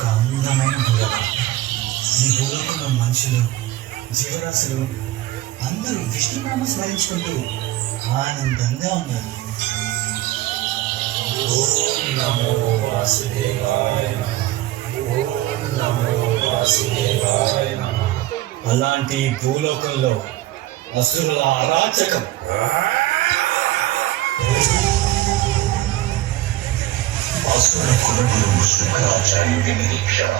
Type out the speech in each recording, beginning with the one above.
ఒక అందమైన భూలోకం. ఈ భూలోకంలో మనుషులు, జీవరాశులు అందరూ విష్ణునామ స్మరించుకుంటూ ఆనందంగా ఉన్నారు. ఓం నమో వాసుదేవాయ నమః. ఓం నమో వాసుదేవాయ నమః. అలాంటి భూలోకంలో అసురుల అరాచకం. అసుర కులగురువు శుక్రాచార్యుడి నిరీక్షణ.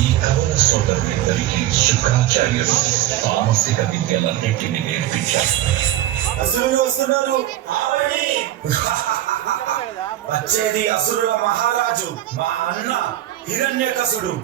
ఈ కవల సోదరులిద్దరికీ శుక్రాచార్యుడు తామసిక విద్యలన్నింటినీ నేర్పించారు. అసురులు వస్తున్నారు. వచ్చేది అసురుల మహారాజు, మా అన్న హిరణ్యకశుడు.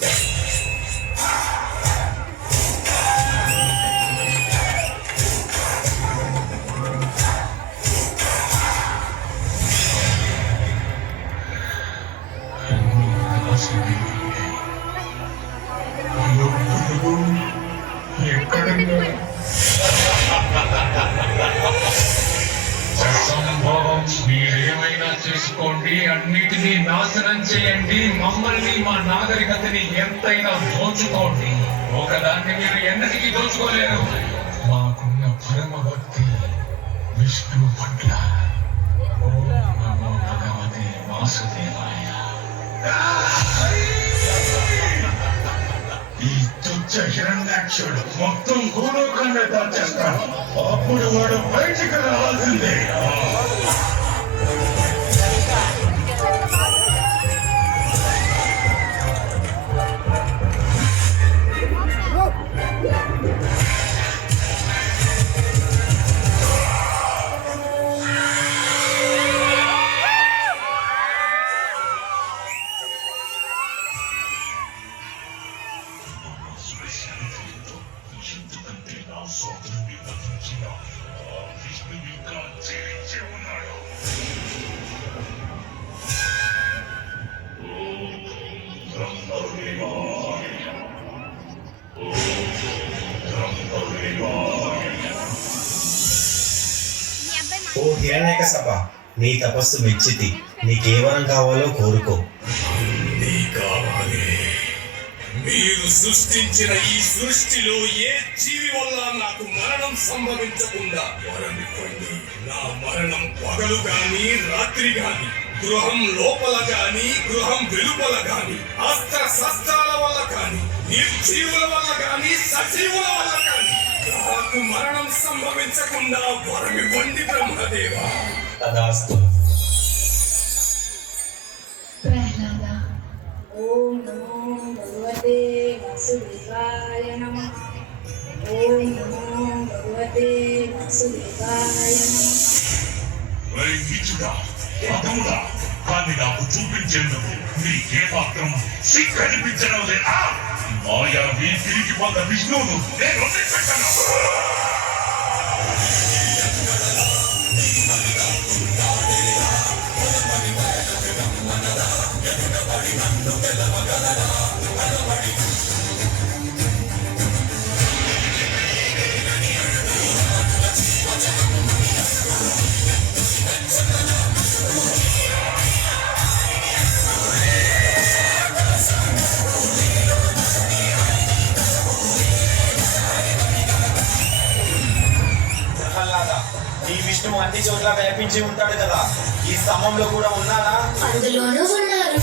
అసంభవం. మీరేమైనా చేసుకోండి, అన్నిటినీ నాశనం చేయండి, మమ్మల్ని మా నాగరికతని ఎంతైనా దోచుకోండి. ఒకదాన్ని మీరు ఎన్నటికీ దోచుకోలేరు. మాకున్న పరమ భక్తి విష్ణు పట్ల. ఓం నమో భగవతే వాసుదేవాయ. ఈ తుచ్చ హిరణ్యాక్షుడు మొత్తం భూలోకంలో దాచేస్తాడు. అప్పుడు వాడు బయటికి రావాల్సిందే. ఎందుకంటే నా సోదరుని వధించిన విష్ణు ఇంకా జీవించి ఉన్నాడు. ఓ హిరణ్యకశప, నీ తపస్సు మెచ్చితి. నీకేవరం కావాలో కోరుకో. నీ కావాలి. మీరు సృష్టించిన ఈ సృష్టిలో ఏ జీవి వల్ల నాకు మరణం సంభవించకుండా వరమివ్వండి. నా మరణం పగలు గాని రాత్రి గాని, గృహం లోపల గాని గృహం వెలుపల గాని, అస్త్ర శస్త్రాల వల్ల గాని, నిర్జీవుల వల్ల గాని సజీవుల వల్ల గాని నాకు మరణం సంభవించకుండా వరమివ్వండి బ్రహ్మదేవా. తదాస్తు. ప్రహ్లాద. ఓం నమో భగవతే వాసుదేవాయ నమః. ఓం నమో భగవతే వాసుదేవాయ నమః. అదముడా, కానీ నాకు చూపించేందుకు నీకే మాత్రం సిగ్గనిపించడం లేదా? మాయావి తిరిగి పొంద విష్ణువును నేను వదిలిపెట్టను. ఈ విష్ణువు అన్ని చోట్ల వ్యాపించి ఉంటాడు కదా, ఈ స్తంభంలో కూడా ఉన్నాడా? అందులోనూ ఉన్నారు.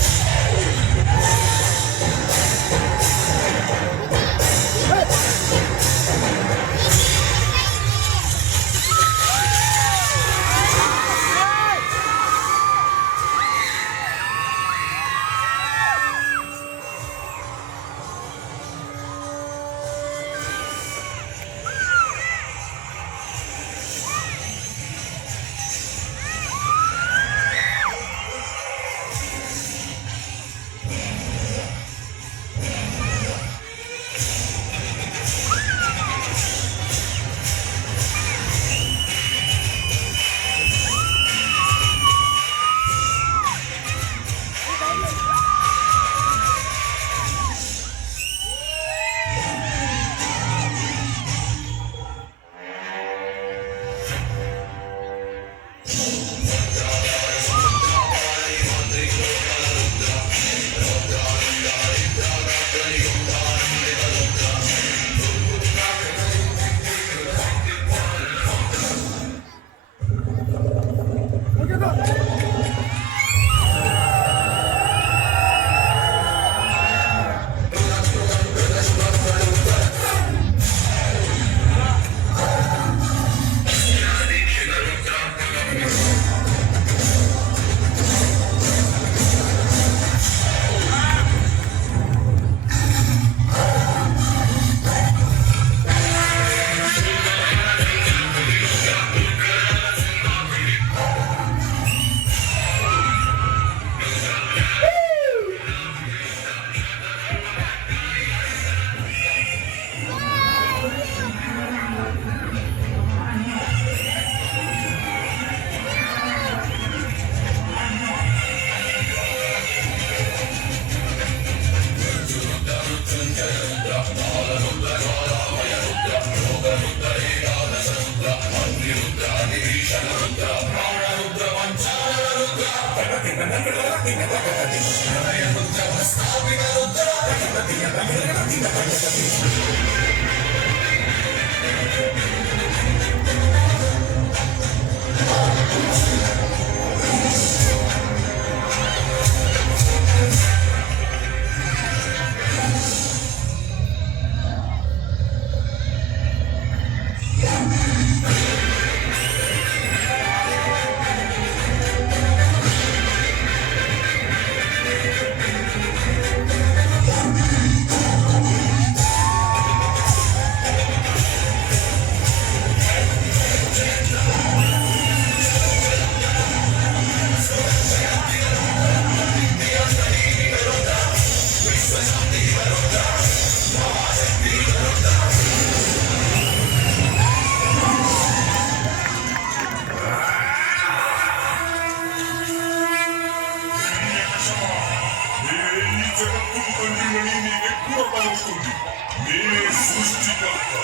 నేనే సృష్టికర్త,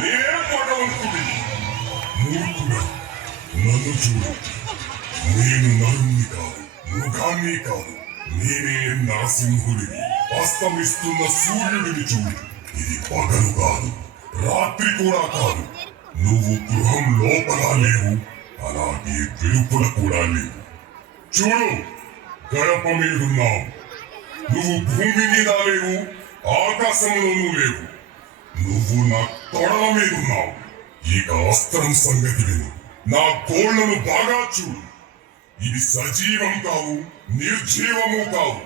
నేనే భగవంతుడి. మూర్ఖుడా, నన్ను చూడు. నేను నరుణ్ణి కాదు, మృగాన్ని కాదు. నేనే నరసింహుడిని. అస్తమిస్తున్న సూర్యుడిని చూడు. ఇది పగలు కాదు, రాత్రి కూడా కాదు. నువ్వు గృహం లోపల లేవు, అలాగే వెలుపల కూడా లేవు. చూడు, గడప మీదున్నావు. నువ్వు భూమి మీద లేవు, ఆకాశంలోనూ లేవు. నువ్వు నా తొడల మీదున్నావు. ఇక అస్త్రం సంగతి విను. నా గోళ్లను బాగా చూడు. ఇవి సజీవం కావు, నిర్జీవము కావు.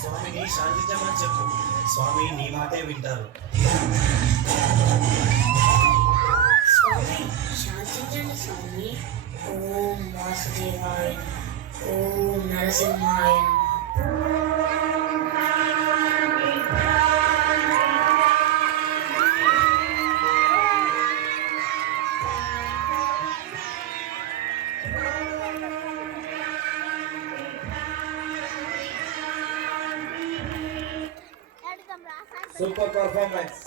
స్వామిని శాంతించమని చెప్పు. స్వామి నీ మాటే వింటారు. స్వామి శాంతించండి స్వామి. ఓం వాసుదేవాయ, ఓం నరసింహాయ. Super performance.